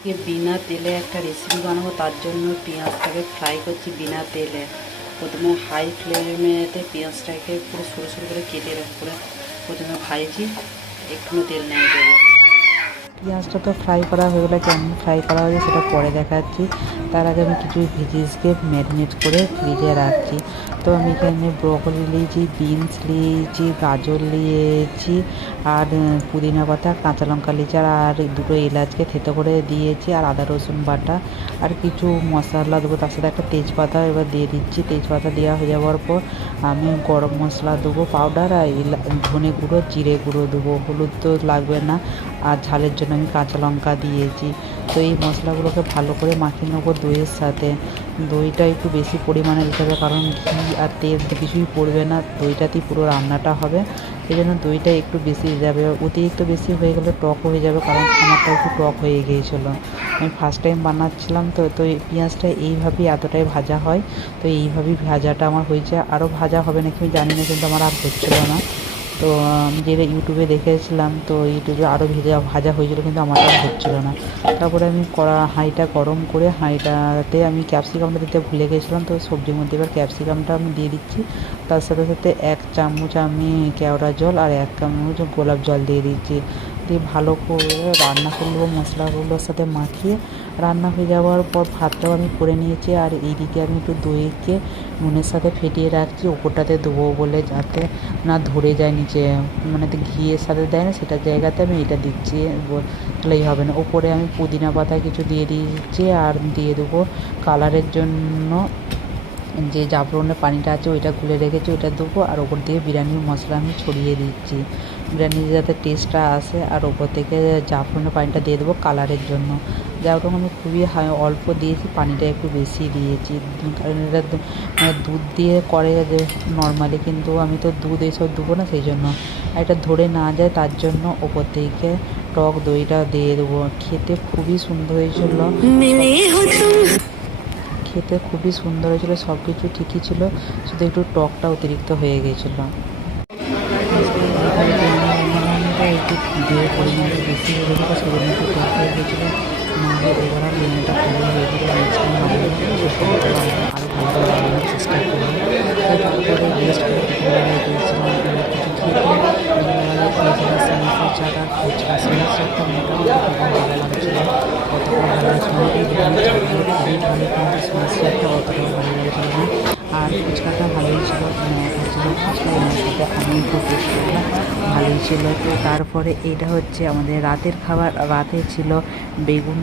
বিনা তেলে একটা রেসিপি বানাবো, তার জন্য পেঁয়াজটাকে ফ্রাই করছি বিনা তেলে। প্রথমে হাই ফ্লেমেতে পেঁয়াজটাকে পুরো সরু সরু করে কেটে করে প্রথমে ভাজছি, একটুও তেল নেই দেবো। পেঁয়াজটা তো ফ্রাই করা হয়ে গেলে কেমন ফ্রাই করা হয়েছে সেটা পরে দেখাচ্ছি। তার আগে আমি কিছু ভেজিসকে ম্যারিনেট করে ফ্রিজে রাখছি। তো আমি এখানে ব্রকলি নিয়েছি, বিনস নিয়েছি, গাজর নিয়েছি, আর পুদিনা পাতা, কাঁচা লঙ্কা নিয়েছি, আর দুটো এলাচকে থেতো করে দিয়েছি, আর আদা রসুন বাটা, আর কিছু মশলা দেবো। তার সাথে একটা তেজপাতা এবার দিয়ে দিচ্ছি। তেজপাতা দেওয়া হয়ে যাওয়ার পর আমি গরম মশলা দেবো পাউডার, আর ধনে গুঁড়ো, জিরে গুঁড়ো দেবো। হলুদ তো লাগবে না, আর ঝালের জন্য আমি কাঁচা লঙ্কা দিয়েছি। তো এই মশলাগুলোকে ভালো করে মাখিয়ে নেবো দইয়ের সাথে। দইটা একটু বেশি পরিমাণে দিতে হবে, কারণ ঘি আর তেল কিছুই পড়বে না, দইটাতেই পুরো রান্নাটা হবে। এই জন্য দইটা একটু বেশি দিতে হবে। অতিরিক্ত বেশি হয়ে গেলে টক হয়ে যাবে, কারণ আমারটা একটু টক হয়ে গিয়েছিলো। আমি ফার্স্ট টাইম বানাচ্ছিলাম, তো এই পেঁয়াজটা এইভাবেই এতটাই ভাজা হয়। তো এইভাবেই ভাজাটা আমার হয়েছে, আরও ভাজা হবে নাকি আমি জানি না, কিন্তু আমার আর হচ্ছিলো না। তো আমি যেটা ইউটিউবে দেখেছিলাম, তো ইউটিউবে আরও ভাজা হয়েছিলো, কিন্তু আমার আর হচ্ছিলো না। তারপরে আমি হাঁড়িটা গরম করে হাঁড়িটাতে আমি ক্যাপসিকামটা দিতে ভুলে গেছিলাম, তো সবজির মধ্যে এবার ক্যাপসিকামটা আমি দিয়ে দিচ্ছি। তার সাথে সাথে 1 চামচ আমি কেওড়া জল আর 1 চামচ গোলাপ জল দিয়ে দিচ্ছি। দিয়ে ভালো করে রান্না করে নেবো, মশলাগুলোর সাথে মাখিয়ে। রান্না হয়ে যাওয়ার পর ভাতটাও আমি করে নিয়েছি, আর এইদিকে আমি একটু দইকে নুনের সাথে ফেটিয়ে রাখছি ওপরটাতে দেবো বলে, যাতে না ধরে যায় নিচে, মানে ঘিয়ের সাথে দেয় না, সেটার জায়গাতে আমি এটা দিচ্ছি, তাহলেই হবে না। ওপরে আমি পুদিনা পাতা কিছু দিয়ে দিচ্ছি, আর দিয়ে দেবো কালারের জন্য যে জাফরানের পানিটা আছে ওইটা গুলে রেখেছি, ওইটা দেবো। আর ওপর থেকে বিরিয়ানির মশলা আমি ছড়িয়ে দিচ্ছি, বিরিয়ানির যাতে টেস্টটা আসে। আর ওপর থেকে জাফরানের পানিটা দিয়ে দেবো কালারের জন্য। জাফরান আমি খুবই অল্প দিয়েছি, পানিটা একটু বেশি দিয়েছি, কারণ এটা মানে দুধ দিয়ে করে যে নর্মালি, কিন্তু আমি তো দুধ এইসব দেবো না, সেই জন্য। আর এটা ধরে না যায়, তার জন্য ওপর থেকে টক দইটা দিয়ে দেবো। খেতে খুবই সুন্দর হয়েছিল, খেতে খুবই সুন্দর হয়েছিলো, সব কিছু ঠিকই ছিল, শুধু একটু টকটা অতিরিক্ত হয়ে গিয়েছিলো। একটু দিয়ে পরিমাণটা বেশি হয়ে গেছিলো, সেজন্য একটু টক হয়ে গেছিলো। নাহলে ওভারঅল বিরিয়ানিটা খুবই হয়ে গেছিলো। নেক্সট টাইম আরও ভালো করে বানানোর চেষ্টা করবো। তো তারপরে রেস্ট করে দুপুরবেলায় গিয়েছিলাম কিছু খেতে। দুপুরবেলায় খেয়েছিলাম স্যান্ডউইচ চাটা, ফুচকা। স্যান্ডউইচ চাটা মোটামুটি খুবই ভালো লাগছিলো, অতটাও ভালো লাগছিলো না। এই দোকানের চাটগুলো খুবই ভালো, কিন্তু স্যান্ডউইচ চাটা অতটাও ভালো লাগছিলো না। আর ফুচকাটা ভালোই ছিল, ফুচকা এর সাথে আমি একটু টেস্ট করলাম, ভালোই ছিল। তো তারপরে এটা হচ্ছে আমাদের রাতের খাবার। রাতে ছিল বেগুন